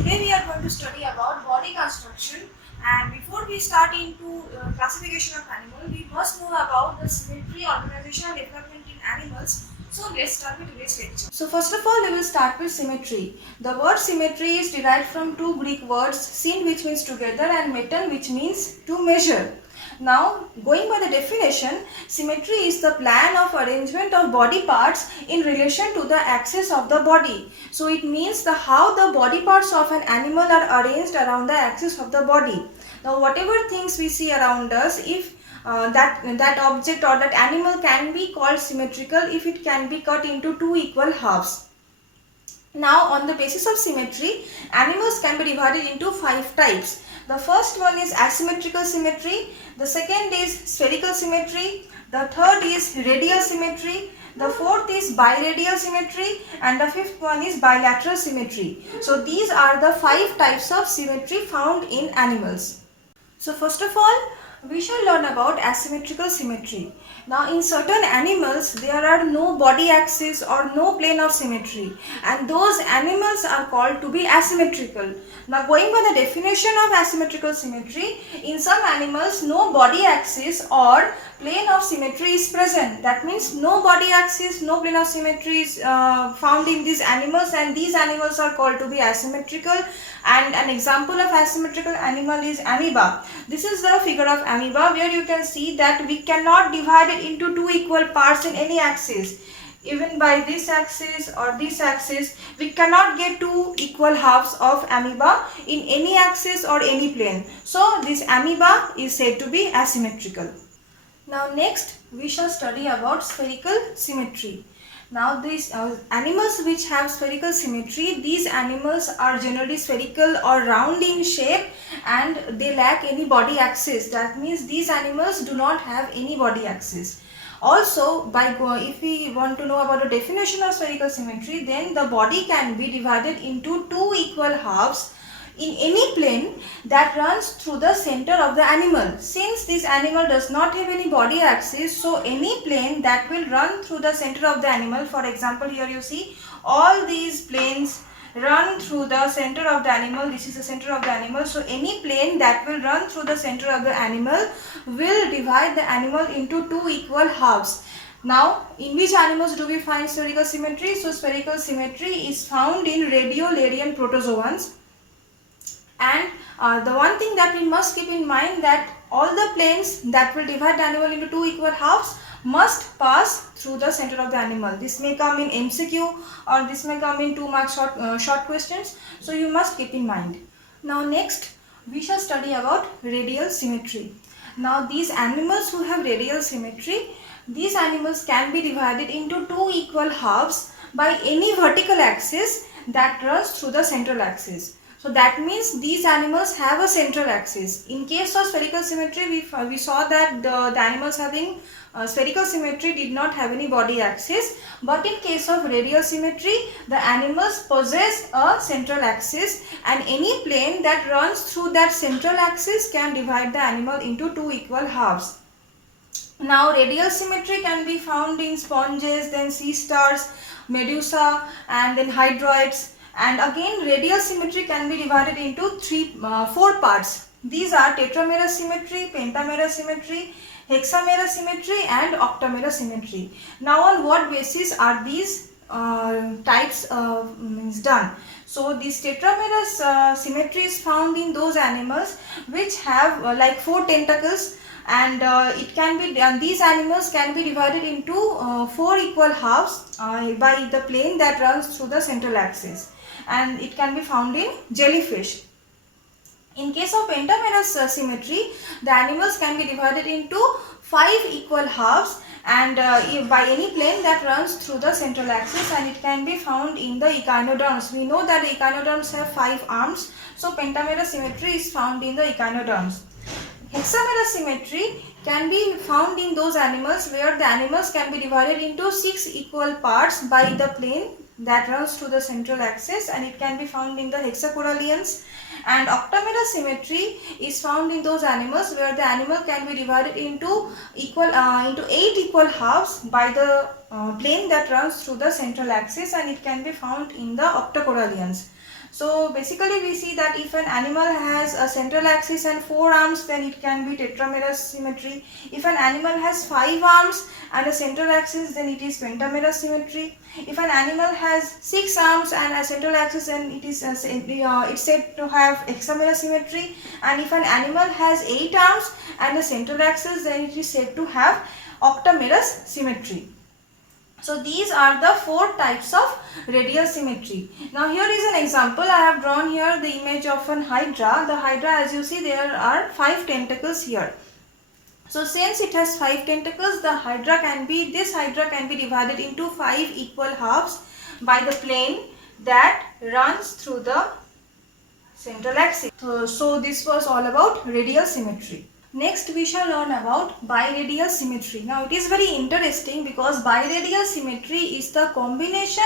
Today we are going to study about body construction, and before we start into classification of animal, we must know about the symmetry, organization and development in animals. So let's start with today's lecture. So first of all, we will start with symmetry. The word symmetry is derived from two Greek words, syn which means together and meton which means to measure. Now, going by the definition, symmetry is the plan of arrangement of body parts in relation to the axis of the body. So, it means the how the body parts of an animal are arranged around the axis of the body. Now, whatever things we see around us, if that object or that animal can be called symmetrical if it can be cut into two equal halves. Now, on the basis of symmetry, animals can be divided into 5 types. The first one is asymmetrical symmetry, the second is spherical symmetry, the third is radial symmetry, the fourth is biradial symmetry, and the fifth one is bilateral symmetry. So, these are the 5 types of symmetry found in animals. So, first of all, we shall learn about asymmetrical symmetry. Now, in certain animals, there are no body axis or no plane of symmetry, and those animals are called to be asymmetrical. Now, going by the definition of asymmetrical symmetry, in some animals, no body axis or plane of symmetry is present. That means no body axis, no plane of symmetry is found in these animals, and these animals are called to be asymmetrical. And an example of asymmetrical animal is amoeba. This is the figure of amoeba where you can see that we cannot divide it into two equal parts in any axis. Even by this axis or this axis, we cannot get two equal halves of amoeba in any axis or any plane. So, this amoeba is said to be asymmetrical. Now, next we shall study about spherical symmetry. Now, these animals which have spherical symmetry, these animals are generally spherical or round in shape and they lack any body axis. That means these animals do not have any body axis. Also, if we want to know about the definition of spherical symmetry, then the body can be divided into two equal halves in any plane that runs through the center of the animal. Since this animal does not have any body axis, so any plane that will run through the center of the animal, for example, here you see all these planes run through the center of the animal. This is the center of the animal. So, any plane that will run through the center of the animal will divide the animal into two equal halves. Now, in which animals do we find spherical symmetry? So, spherical symmetry is found in radiolarian protozoans. And the one thing that we must keep in mind that all the planes that will divide the animal into two equal halves must pass through the center of the animal. This may come in MCQ or this may come in 2 mark short questions. So, you must keep in mind. Now, next we shall study about radial symmetry. Now, these animals who have radial symmetry, these animals can be divided into two equal halves by any vertical axis that runs through the central axis. So, that means these animals have a central axis. In case of spherical symmetry, we saw that the animals having spherical symmetry did not have any body axis. But in case of radial symmetry, the animals possess a central axis, and any plane that runs through that central axis can divide the animal into two equal halves. Now, radial symmetry can be found in sponges, then sea stars, medusa, and then hydroids. And again, radial symmetry can be divided into 4 parts. These are tetramerous symmetry, pentamerous symmetry, hexamerous symmetry and octamerous symmetry. Now, on what basis are these types done? So, this tetramerous symmetry is found in those animals which have like 4 tentacles, and it can be these animals can be divided into 4 equal halves by the plane that runs through the central axis, and it can be found in jellyfish. In case of pentamerous symmetry, the animals can be divided into 5 equal halves and by any plane that runs through the central axis, and it can be found in the echinoderms. We know that the echinoderms have 5 arms, so pentamerous symmetry is found in the echinoderms. Hexamerous symmetry can be found in those animals where the animals can be divided into 6 equal parts by the plane that runs through the central axis, and it can be found in the hexacorallians. And octamerous symmetry is found in those animals where the animal can be divided into 8 equal halves by the plane that runs through the central axis, and it can be found in the octocorallians. So basically we see that if an animal has a central axis and 4 arms, then it can be tetramerous symmetry. If an animal has 5 arms and a central axis, then it is pentamerous symmetry. If an animal has 6 arms and a central axis, then it is it's said to have hexamerous symmetry. And if an animal has 8 arms and a central axis, then it is said to have octamerous symmetry. So these are the 4 types of radial symmetry. Now here is an example. I have drawn here the image of an hydra. The hydra, as you see, there are 5 tentacles here. So since it has 5 tentacles, this hydra can be divided into 5 equal halves by the plane that runs through the central axis. So this was all about radial symmetry. Next we shall learn about biradial symmetry. Now it is very interesting because biradial symmetry is the combination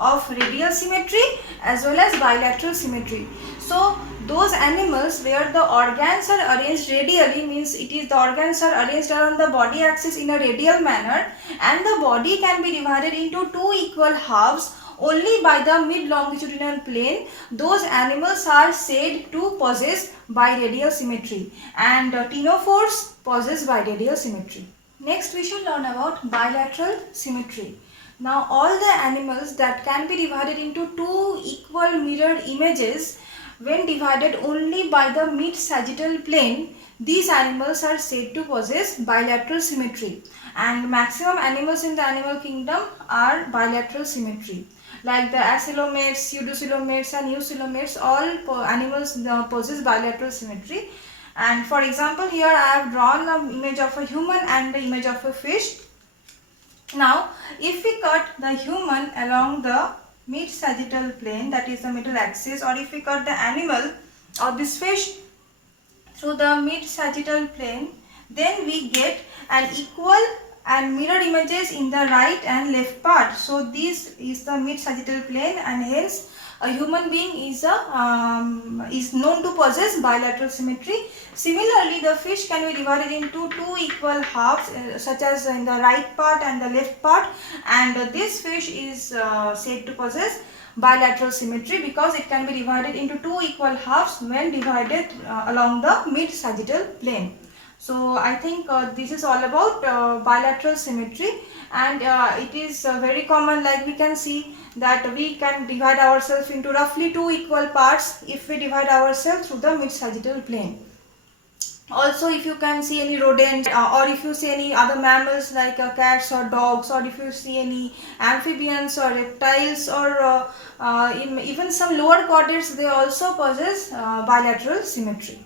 of radial symmetry as well as bilateral symmetry. So those animals where the organs are arranged radially, means it is the organs are arranged around the body axis in a radial manner, and the body can be divided into 2 equal halves only by the mid-longitudinal plane, those animals are said to possess biradial symmetry, and ctenophores possess biradial symmetry. Next we shall learn about bilateral symmetry. Now all the animals that can be divided into 2 equal mirror images when divided only by the mid-sagittal plane, these animals are said to possess bilateral symmetry, and maximum animals in the animal kingdom are bilateral symmetry. Like the acoelomates, pseudocoelomates and eucoelomates, all animals possess bilateral symmetry. And for example, here I have drawn an image of a human and the image of a fish. Now if we cut the human along the mid-sagittal plane, that is the middle axis, or if we cut the animal or this fish through the mid-sagittal plane, then we get an equal and mirror images in the right and left part. So this is the mid-sagittal plane, and hence a human being is known to possess bilateral symmetry. Similarly, the fish can be divided into 2 equal halves, such as in the right part and the left part, and this fish is said to possess bilateral symmetry because it can be divided into 2 equal halves when divided along the mid-sagittal plane. So I think this is all about bilateral symmetry, and it is very common. Like we can see that we can divide ourselves into roughly 2 equal parts if we divide ourselves through the mid-sagittal plane. Also, if you can see any rodent or if you see any other mammals like cats or dogs, or if you see any amphibians or reptiles, or even some lower chordates, they also possess bilateral symmetry.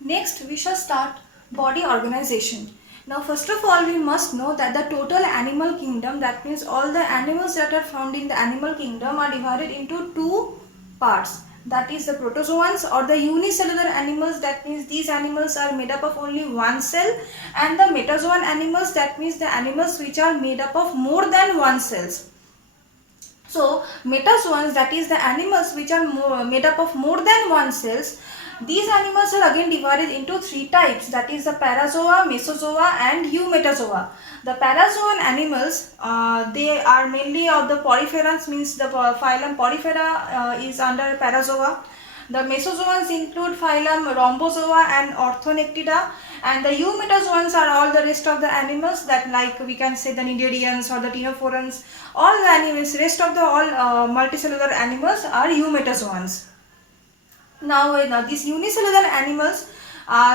Next we shall start body organization. Now first of all, we must know that the total animal kingdom, that means all the animals that are found in the animal kingdom, are divided into 2 parts. That is the protozoans or the unicellular animals, that means these animals are made up of only one cell, and the metazoan animals, that means the animals which are made up of more than one cells. So metazoans, that is the animals which are made up of more than one cells. These animals are again divided into 3 types, that is the parazoa, mesozoa and eumetazoa. The parazoan animals, they are mainly of the poriferans, means the phylum Porifera is under parazoa. The mesozoans include phylum Rhombozoa and Orthonectida, and the eumetazoans are all the rest of the animals, that like we can say the Cnidarians or the Ctenophorans. All the animals, rest of the all multicellular animals are eumetazoans. Now these unicellular animals,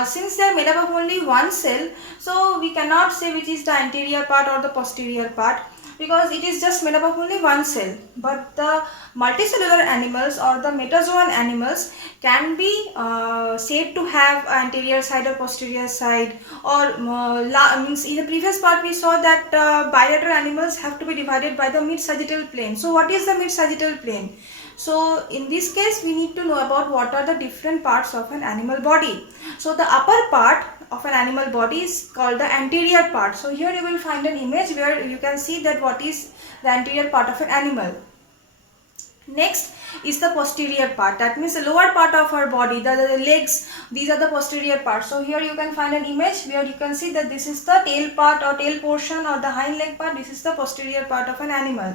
since they are made up of only one cell, so we cannot say which is the anterior part or the posterior part, because it is just made up of only one cell. But the multicellular animals or the metazoan animals can be said to have anterior side or posterior side, or means in the previous part we saw that bilateral animals have to be divided by the mid-sagittal plane. So what is the mid-sagittal plane? So in this case we need to know about what are the different parts of an animal body. So the upper part of an animal body is called the anterior part. So here you will find an image where you can see that what is the anterior part of an animal. Next is the posterior part. That means the lower part of our body, the legs, these are the posterior part. So here you can find an image where you can see that this is the tail part or tail portion or the hind leg part. This is the posterior part of an animal.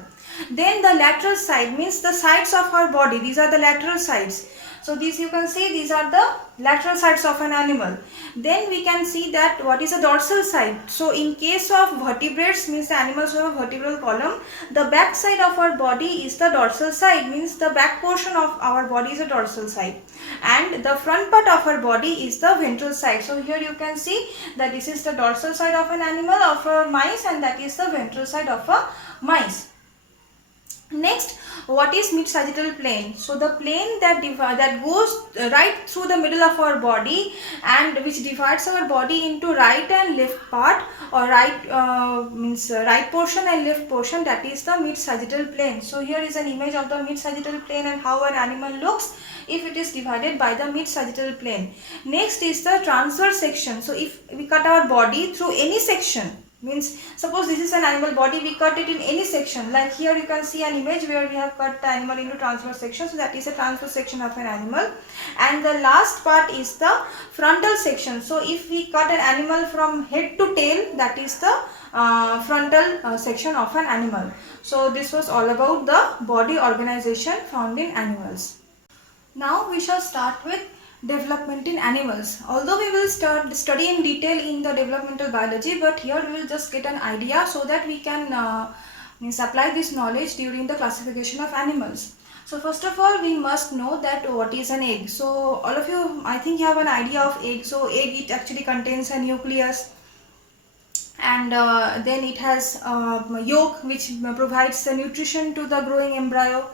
Then the lateral side means the sides of our body. These are the lateral sides. So these you can see, these are the lateral sides of an animal. Then we can see that what is the dorsal side. So in case of vertebrates, means the animals have a vertebral column, the back side of our body is the dorsal side, means the back portion of our body is a dorsal side, and the front part of our body is the ventral side. So here you can see that this is the dorsal side of an animal, of a mice, and that is the ventral side of a mice. Next, what is mid-sagittal plane? So the plane that goes right through the middle of our body and which divides our body into right and left part, or right means right portion and left portion, that is the mid-sagittal plane. So here is an image of the mid-sagittal plane and how an animal looks if it is divided by the mid-sagittal plane. Next is the transverse section. So if we cut our body through any section, means suppose this is an animal body, we cut it in any section, like here you can see an image where we have cut the animal into transverse section. So that is a transverse section of an animal. And the last part is the frontal section. So if we cut an animal from head to tail, that is the frontal section of an animal. So this was all about the body organization found in animals. Now we shall start with development in animals. Although we will study in detail in the developmental biology, but here we will just get an idea so that we can apply this knowledge during the classification of animals. So first of all, we must know that what is an egg. So all of you, I think you have an idea of egg. So egg, it actually contains a nucleus, and then it has yolk which provides the nutrition to the growing embryo,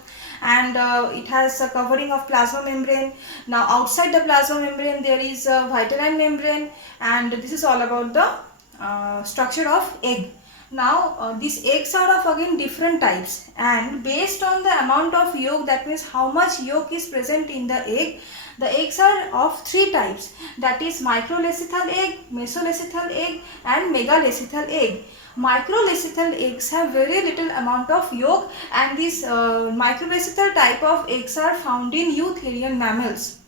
and it has a covering of plasma membrane. Now outside the plasma membrane there is a vitelline membrane, and this is all about the structure of egg. Now these eggs are of again different types, and based on the amount of yolk, that means how much yolk is present in the eggs are of three types, that is microlecithal egg, mesolecithal egg and megalecithal egg. Microlecithal eggs have very little amount of yolk, and these microlecithal type of eggs are found in eutherian mammals.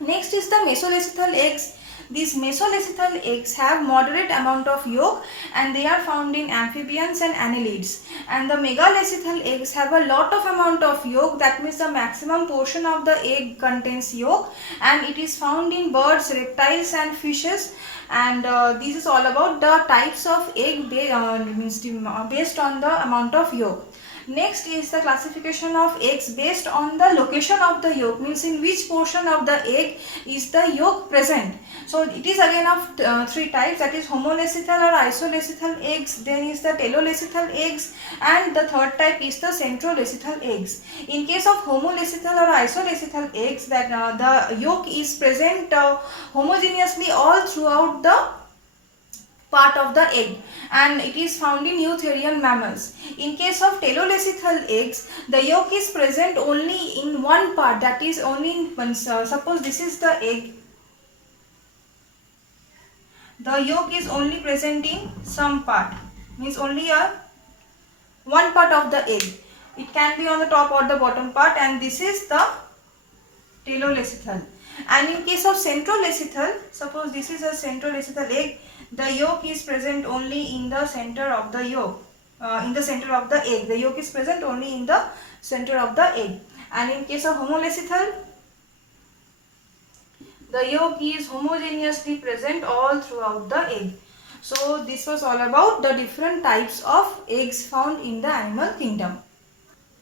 Next is the mesolecithal eggs. These mesolecithal eggs have moderate amount of yolk, and they are found in amphibians and annelids. And the megalecithal eggs have a lot of amount of yolk, that means the maximum portion of the egg contains yolk, and it is found in birds, reptiles and fishes. And this is all about the types of egg based on the amount of yolk. Next is the classification of eggs based on the location of the yolk, means in which portion of the egg is the yolk present. So it is again of three types, that is homolecithal or isolecithal eggs, then is the telolecithal eggs, and the third type is the centrolecithal eggs. In case of homolecithal or isolecithal eggs, that the yolk is present homogeneously all throughout the part of the egg, and it is found in eutherian mammals. In case of telolecithal eggs, the yolk is present only in one part, that is only in one. Suppose this is the egg, the yolk is only present in some part, means only one part of the egg. It can be on the top or the bottom part, and this is the telolecithal. And in case of centrolecithal, suppose this is a centrolecithal egg, the yolk is present only in the center of the yolk, in the center of the egg. The yolk is present only in the center of the egg. And in case of homolecithal, the yolk is homogeneously present all throughout the egg. So this was all about the different types of eggs found in the animal kingdom.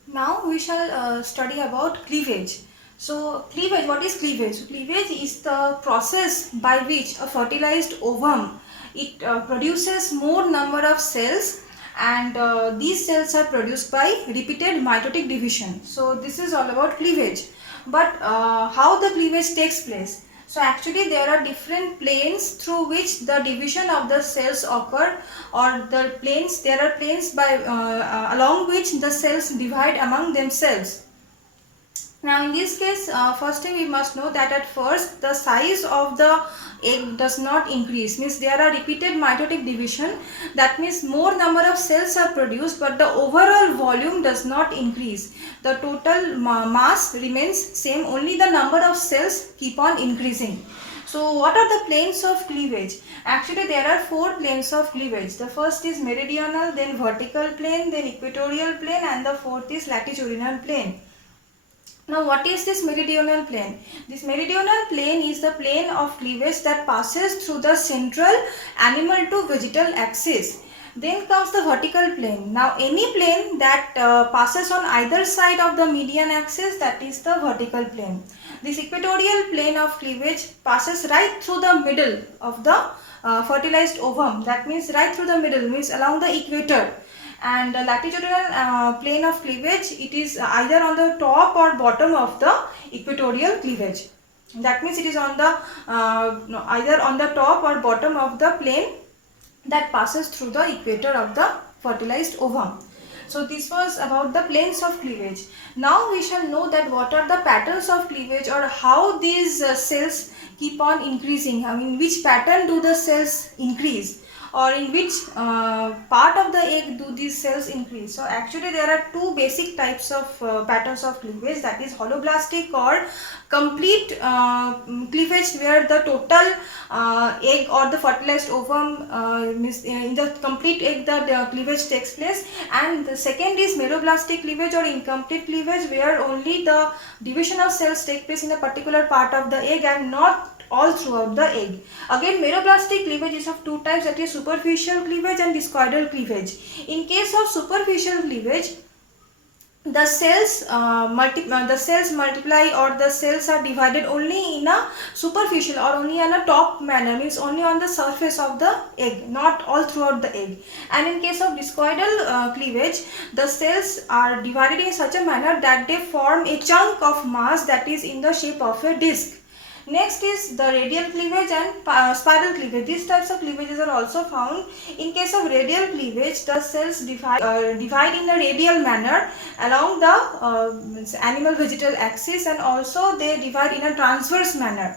Now we shall study about cleavage. So cleavage, what is cleavage? So cleavage is the process by which a fertilized ovum, it produces more number of cells, and these cells are produced by repeated mitotic division. So this is all about cleavage. But how the cleavage takes place? So actually there are different planes through which the division of the cells occur, or there are planes by along which the cells divide among themselves. Now in this case, first thing we must know that at first the size of the egg does not increase, means there are repeated mitotic division, that means more number of cells are produced but the overall volume does not increase. The total mass remains same, only the number of cells keep on increasing. So what are the planes of cleavage? Actually there are 4 planes of cleavage. The first is meridional, then vertical plane, then equatorial plane, and the fourth is latitudinal plane. Now what is this meridional plane? This meridional plane is the plane of cleavage that passes through the central animal to vegetal axis. Then comes the vertical plane. Now any plane that passes on either side of the median axis, that is the vertical plane. This equatorial plane of cleavage passes right through the middle of the fertilized ovum. That means right through the middle, means along the equator. And the latitudinal plane of cleavage, it is either on the top or bottom of the equatorial cleavage. That means it is on the either on the top or bottom of the plane that passes through the equator of the fertilized ovum. So this was about the planes of cleavage. Now we shall know that what are the patterns of cleavage, or how these cells keep on increasing. I mean, which pattern do the cells increase, or in which part of the egg do these cells increase. So actually there are 2 basic types of patterns of cleavage, that is holoblastic or complete cleavage, where the total egg or the fertilized ovum means in the complete egg the cleavage takes place, and the second is meroblastic cleavage or incomplete cleavage, where only the division of cells take place in a particular part of the egg and not all throughout the egg. Again, meroblastic cleavage is of 2 types, that is superficial cleavage and discoidal cleavage. In case of superficial cleavage, the cells multiply, or the cells are divided only in a superficial or only in a top manner, means only on the surface of the egg, not all throughout the egg. And in case of discoidal cleavage, the cells are divided in such a manner that they form a chunk of mass that is in the shape of a disc. Next is the radial cleavage and spiral cleavage. These types of cleavages are also found. In case of radial cleavage, the cells divide in a radial manner along the animal vegetal axis, and also they divide in a transverse manner.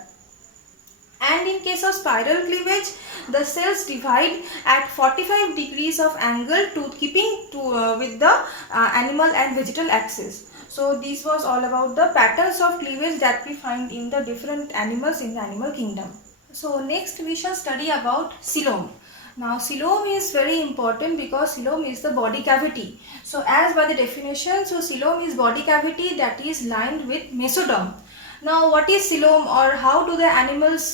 And in case of spiral cleavage, the cells divide at 45 degrees of angle to keeping with the animal and vegetal axis. So this was all about the patterns of cleavage that we find in the different animals in the animal kingdom. So next we shall study about coelom. Now coelom is very important because coelom is the body cavity. So as by the definition, so coelom is body cavity that is lined with mesoderm. Now what is coelom, or how do the animals,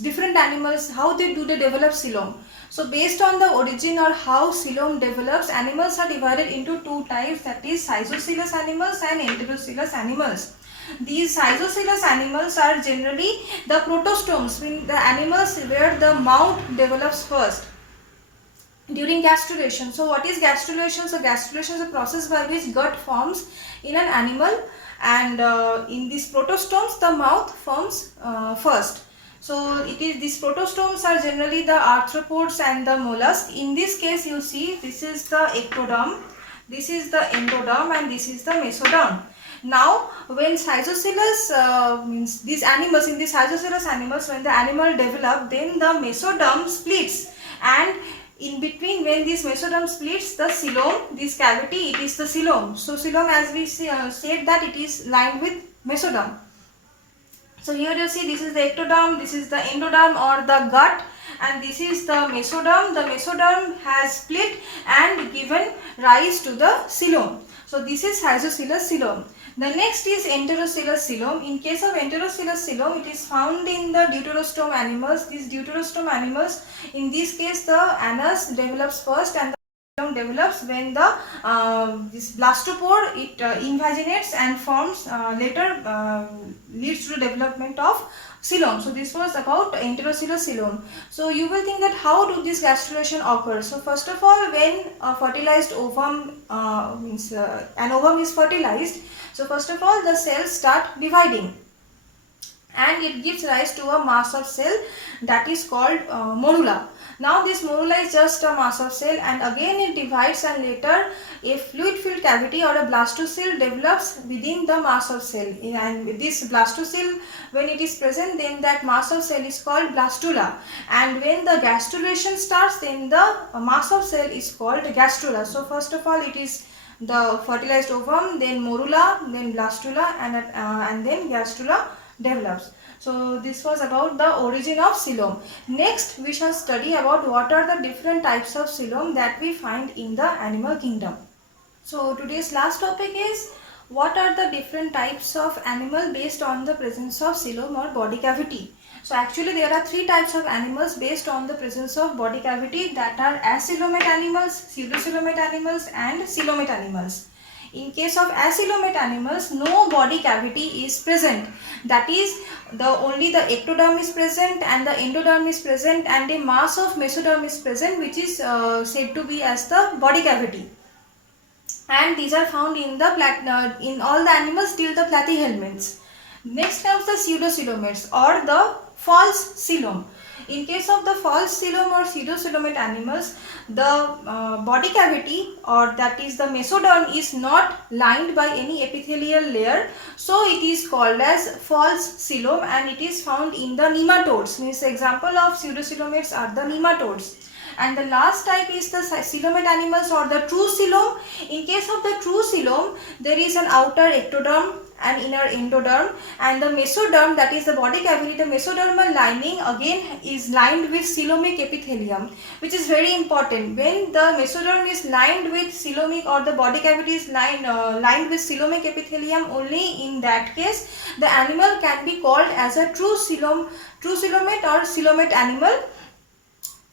different animals, how do they develop coelom? So based on the origin or how coelom develops, animals are divided into 2 types, that is schizocilous animals and enterocilous animals. These schizocilous animals are generally the protostomes, meaning the animals where the mouth develops first during gastrulation. So what is gastrulation? So gastrulation is a process by which gut forms in an animal, and in these protostomes the mouth forms first. So it is, these protostomes are generally the arthropods and the mollusks. In this case you see, this is the ectoderm, this is the endoderm, and this is the mesoderm. Now when schizocilous means these animals, in these schizocilous animals, when the animal develop, then the mesoderm splits, and in between, when this mesoderm splits, the coelom, this cavity, it is the coelom. So coelom, as we said, that it is lined with mesoderm. So here you see, this is the ectoderm, this is the endoderm or the gut, and this is the mesoderm. The mesoderm has split and given rise to the coelom. So this is schizocilous coelom. The next is enterocilous coelom. In case of enterocilous coelom, it is found in the deuterostome animals. These deuterostome animals, in this case the anus develops first and the coelom develops when the this blastopore, it invaginates and forms later leads to the development of coelom. So this was about enterocilous coelom. So you will think that how do this gastrulation occur? So first of all, when a fertilized ovum an ovum is fertilized, so first of all the cells start dividing, and it gives rise to a mass of cell that is called morula. Now this morula is just a mass of cell, and again it divides, and later a fluid filled cavity or a blastocell develops within the mass of cell. And this blastocell, when it is present, then that mass of cell is called blastula, and when the gastrulation starts, then the mass of cell is called gastrula. So first of all it is the fertilized ovum, then morula, then blastula, and then gastrula develops. So this was about the origin of coelom. Next we shall study about what are the different types of coelom that we find in the animal kingdom. So today's last topic is what are the different types of animal based on the presence of coelom or body cavity. So actually there are three types of animals based on the presence of body cavity, that are acoelomate animals, pseudocoelomate animals and coelomate animals. In case of acoelomate animals, no body cavity is present. That is, only the ectoderm is present and the endoderm is present, and a mass of mesoderm is present, which is said to be as the body cavity. And these are found in the in all the animals till the platyhelminths. Next comes the pseudocoelomates or the false coelom. In case of the false coelom or pseudocoelomate animals, the body cavity, or that is the mesoderm, is not lined by any epithelial layer, so it is called as false coelom, and it is found in the nematodes. Means example of pseudocoelomates are the nematodes. And the last type is the coelomate animals or the true coelom. In case of the true coelom, there is an outer ectoderm and inner endoderm, and the mesoderm, that is the body cavity, the mesodermal lining again is lined with coelomic epithelium, which is very important. When the mesoderm is lined with coelomic, or the body cavity is lined with coelomic epithelium, only in that case the animal can be called as a true coelomate or coelomate animal.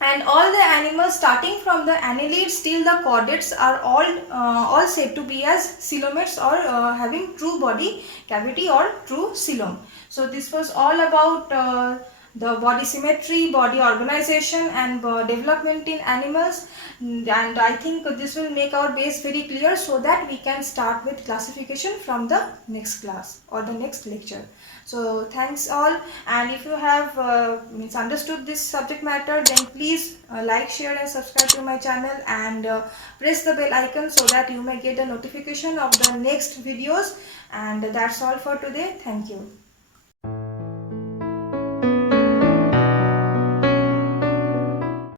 And all the animals starting from the annelids till the chordates are all said to be as coelomates, or having true body cavity or true coelom. So this was all about the body symmetry, body organization and development in animals, and I think this will make our base very clear, so that we can start with classification from the next class or the next lecture. So thanks all, and if you have understood this subject matter, then please like, share and subscribe to my channel, and press the bell icon so that you may get a notification of the next videos. And that's all for today. Thank you.